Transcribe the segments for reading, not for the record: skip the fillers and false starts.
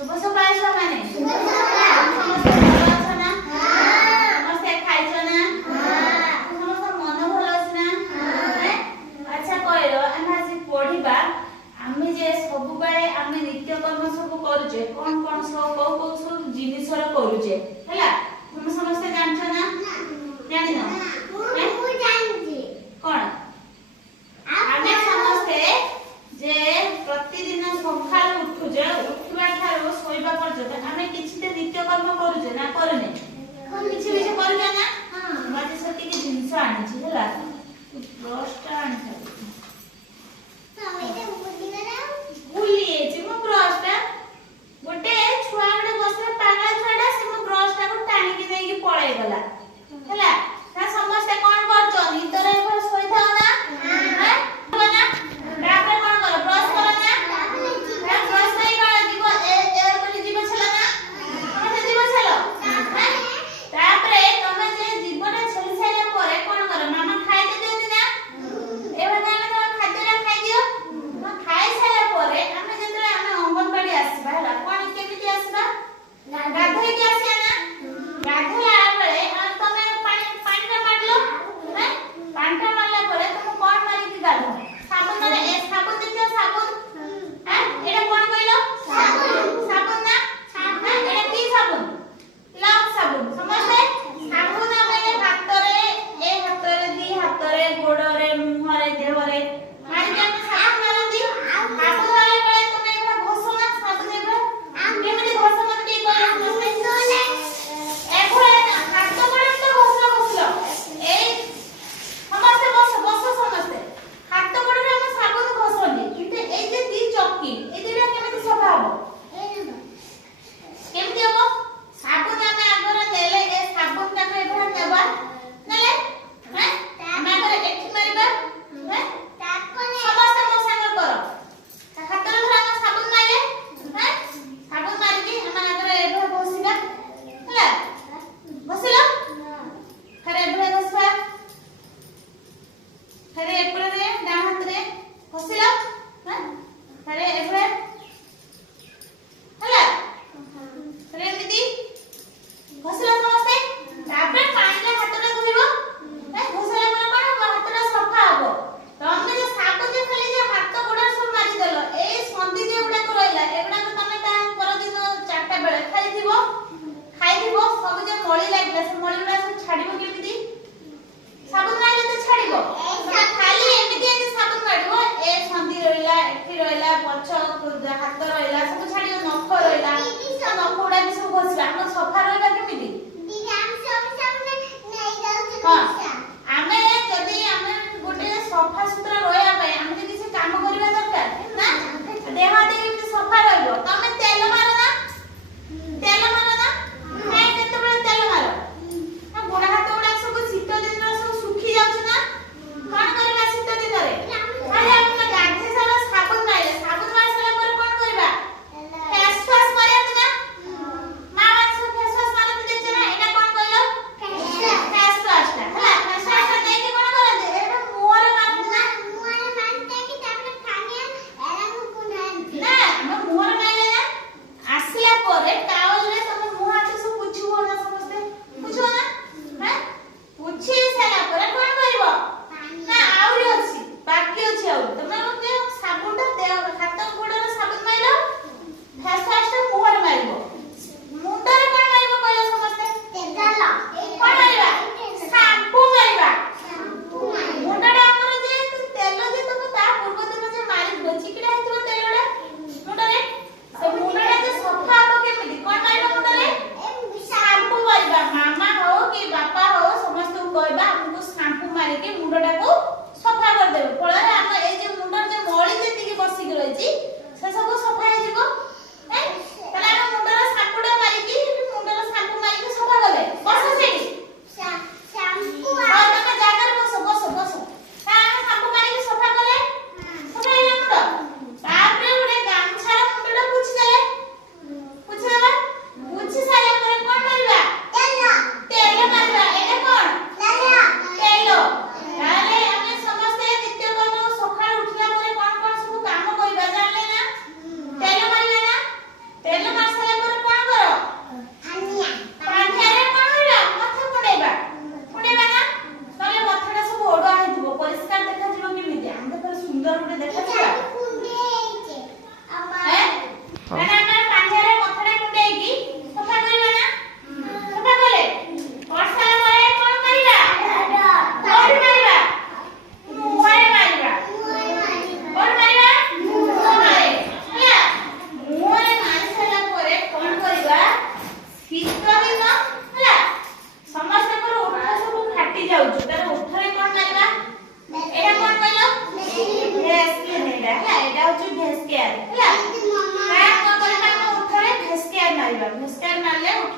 शुभ सकाळ छुआ माने शुभ सकाळ समस्त भलो अछ ना हां समस्त खाइछ ना हां समस्त मन भलो अछि ना हां अच्छा कहलो हम आज पढिबा आमे जे सब बेले आमे नित्य कर्म सब करूजे कोन कोन सब सब जिनिस र करूजे हैला तुम समस्त जानछ ना जानि न मु जानछि कोन आमे समस्त जे प्रतिदिन सकाळ उठुजे उठिबा ठारो सोइबा पर्यंत आमे किछि ते नित्य कर्म करूजे ना करने किछि किछि करूजे ना हां माते सती के जिनिस आनिछि हैला ब्रश टा आनि समेते भूली एछि मो ब्रश टा गोटे छुआ गडे बसरे पागल छुआडा से मो ब्रश टा को टाणी के देई के पळाई गला हैला ता समस्त कोन करछ नितरे पर सोई थाओ ना हां बना तापर कोन कर ब्रश कर ना ब्रश नहीं कर जीव ए बोली जीव छला ना समस्त जीव छलो हां तापर तमे जे जीवना छली साइला परे कोन कर मामा खाइ दे देती ना ए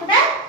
ওটা